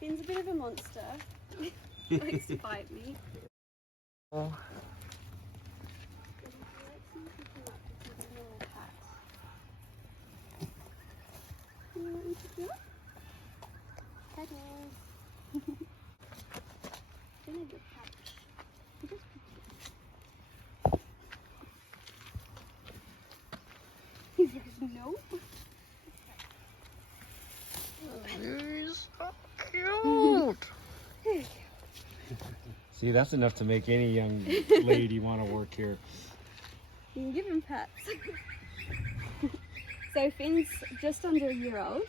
Finn's a bit of a monster. He likes to bite me. Oh. You want me to pick you up? Cuddles. Finn a good cat. He just picked you. He's like, no. He's so cute. See, that's enough to make any young lady want to work here. You can give him pets. So Finn's just under a year old.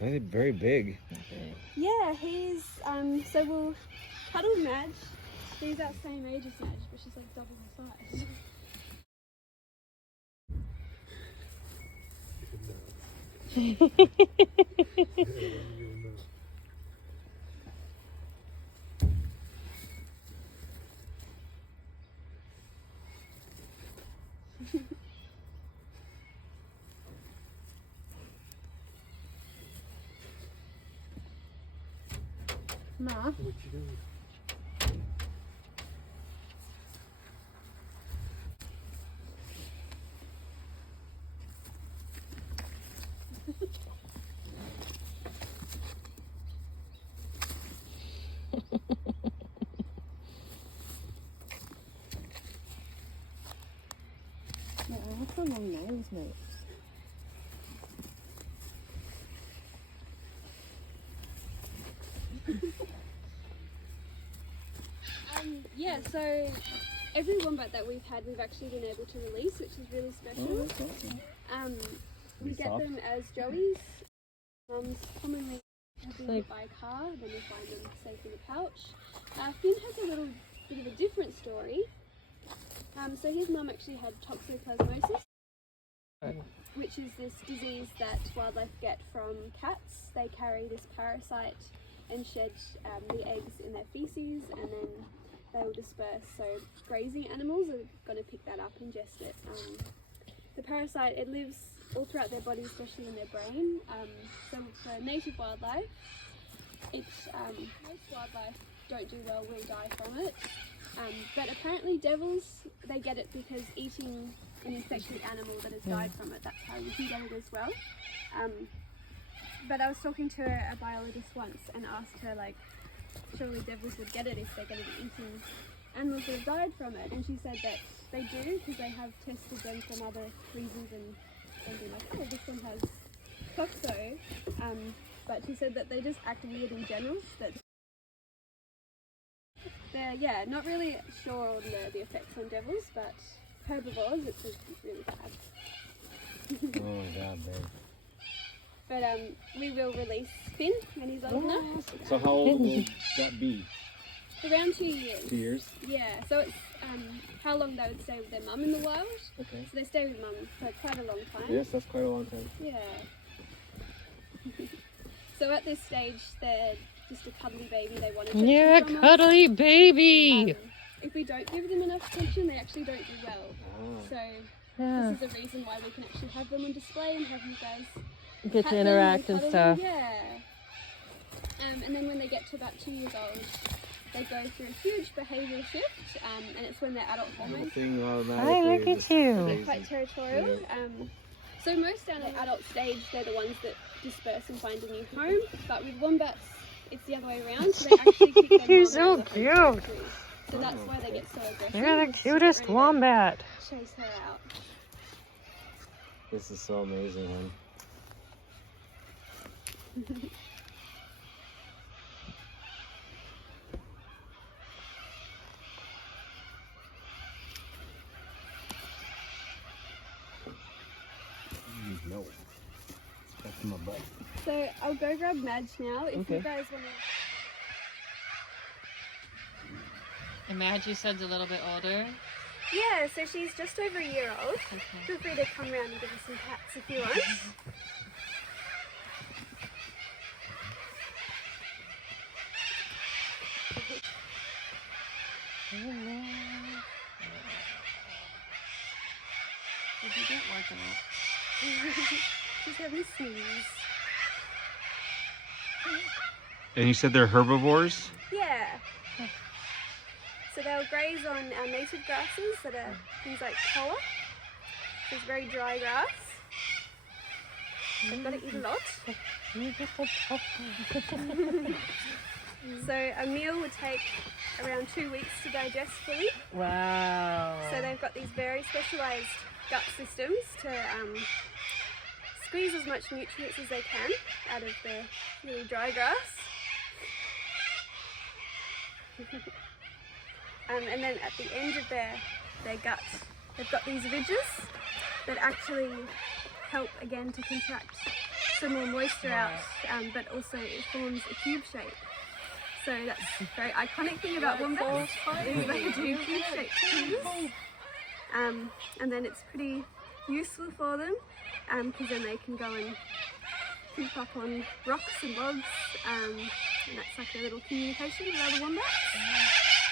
They're very big. Okay. Yeah, he's so we'll cuddle Madge. She's that same age as Madge, but she's like double her size. Ma. What you doing? Yeah, what's the long nails, mate? Yeah, so every wombat that we've had, we've actually been able to release, which is really special. Oh, that's awesome. We get soft? them as joeys. Commonly have been hit by a car, and then we find them safe in a pouch. Finn has a little bit of a different story. So his mum actually had toxoplasmosis, which is this disease that wildlife get from cats. They carry this parasite and shed the eggs in their feces, and then they will disperse. So grazing animals are going to pick that up, ingest it. The parasite, it lives all throughout their body, especially in their brain. So for native wildlife, most wildlife don't do well, will die from it. But apparently devils, they get it because eating an infected animal that has died from it, that's how you can get it as well. But I was talking to a biologist once and asked her, like, surely devils would get it if they're going to be eating animals that have died from it. And she said that they do, because they have tested them from other reasons and been like, oh, this one has toxo. But she said that they just act weird in general. That they're, not really sure on the effects on devils, but herbivores, it's really bad. Oh my god, babe. But we will release Finn when he's old enough. So how old will that be? Around 2 years. 2 years? Yeah, so it's how long they would stay with their mum in the wild. Okay. So they stay with mum for quite a long time. Yes, that's quite a long time. Yeah. So at this stage, they're just a cuddly baby. They want attention You're a from us. cuddly baby. If we don't give them enough attention, they actually don't do well. Oh. So Yeah. this is a reason why we can actually have them on display and have you guys Get pet to them interact and cuddle stuff. them. Yeah. And then when they get to about 2 years old, they go through a huge behavioural shift, and it's when their adult hormones. Everything Hi, automatically look at just you. They're crazy. quite territorial. So most down at adult stage, they're the ones that disperse and find a new home. But with wombats, it's the other way around. So they actually kick their You're mom so out of the cute. territory. So that's why they get so aggressive. You're the to cutest get ready to wombat. Chase her out. This is so amazing, hon. No. That's my butt. So I'll go grab Madge now. If Okay. you guys want to. And Madge, you said's a little bit older. Yeah, so she's just over a year old. Okay. Feel free to come around and give us some pats if you want. Did you get working out? She's having a sneeze. And you said they're herbivores? Yeah. So they'll graze on our native grasses that are things like koa, which is very dry grass. They've got to eat a lot. So a meal would take around 2 weeks to digest fully. Wow. So they've got these very specialised gut systems to squeeze as much nutrients as they can out of the really dry grass. And then at the end of their gut, they've got these ridges that actually help again to contract some more moisture out, but also it forms a cube shape. So that's a very iconic thing about wombats, is they do cube shaped cubes. And then it's pretty useful for them because then they can go and creep up on rocks and logs, and that's like a little communication with other wombats.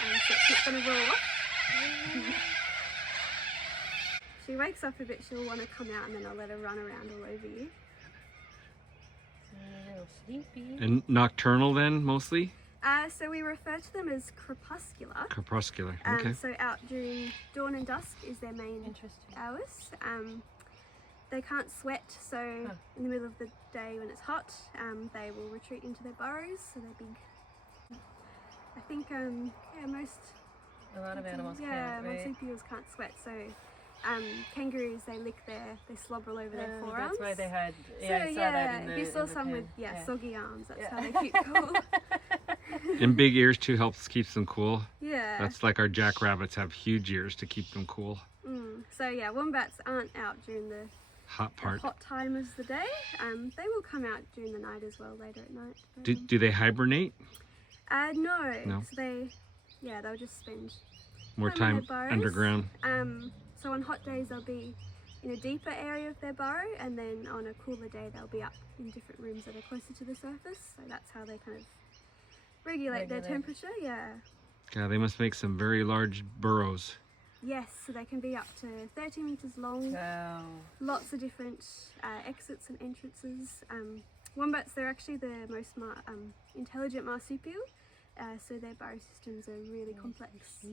So it's not going to roll off. She wakes up a bit, she'll want to come out, and then I'll let her run around all over you. A little sleepy. And nocturnal then, mostly? So we refer to them as crepuscular. Crepuscular, okay. So out during dawn and dusk is their main hours. They can't sweat, so in the middle of the day when it's hot, they will retreat into their burrows, so they're big. I think, A lot of animals yeah, can't, right? marsupials can't sweat, so kangaroos, they slobber all over their forearms. That's why they had, So I saw that in the, if you saw in the some pen. with soggy arms, that's how they keep cool. And big ears too keeps them cool. Yeah. That's like our jackrabbits have huge ears to keep them cool. So yeah, wombats aren't out during the Hot part. hot time of the day. They will come out during the night as well, later at night. Do they hibernate? No. No. So they'll just spend More in time their burrows. underground. So on hot days they'll be in a deeper area of their burrow, and then on a cooler day they'll be up in different rooms that are closer to the surface. So that's how they kind of regulate their temperature. Yeah. Yeah, they must make some very large burrows. Yes, so they can be up to 30 meters long. Wow. Lots of different exits and entrances. Wombats, they're actually the most intelligent marsupial, so their burrow systems are really complex.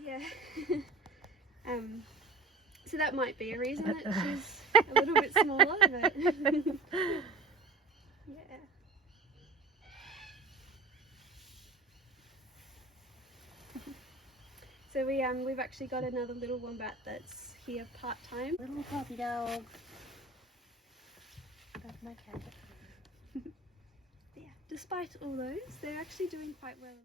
Yeah. So that might be a reason that she's a little bit smaller, but yeah. So we've actually got another little wombat that's here part-time. Little puppy dog. That's my cat. Yeah, despite all those, they're actually doing quite well.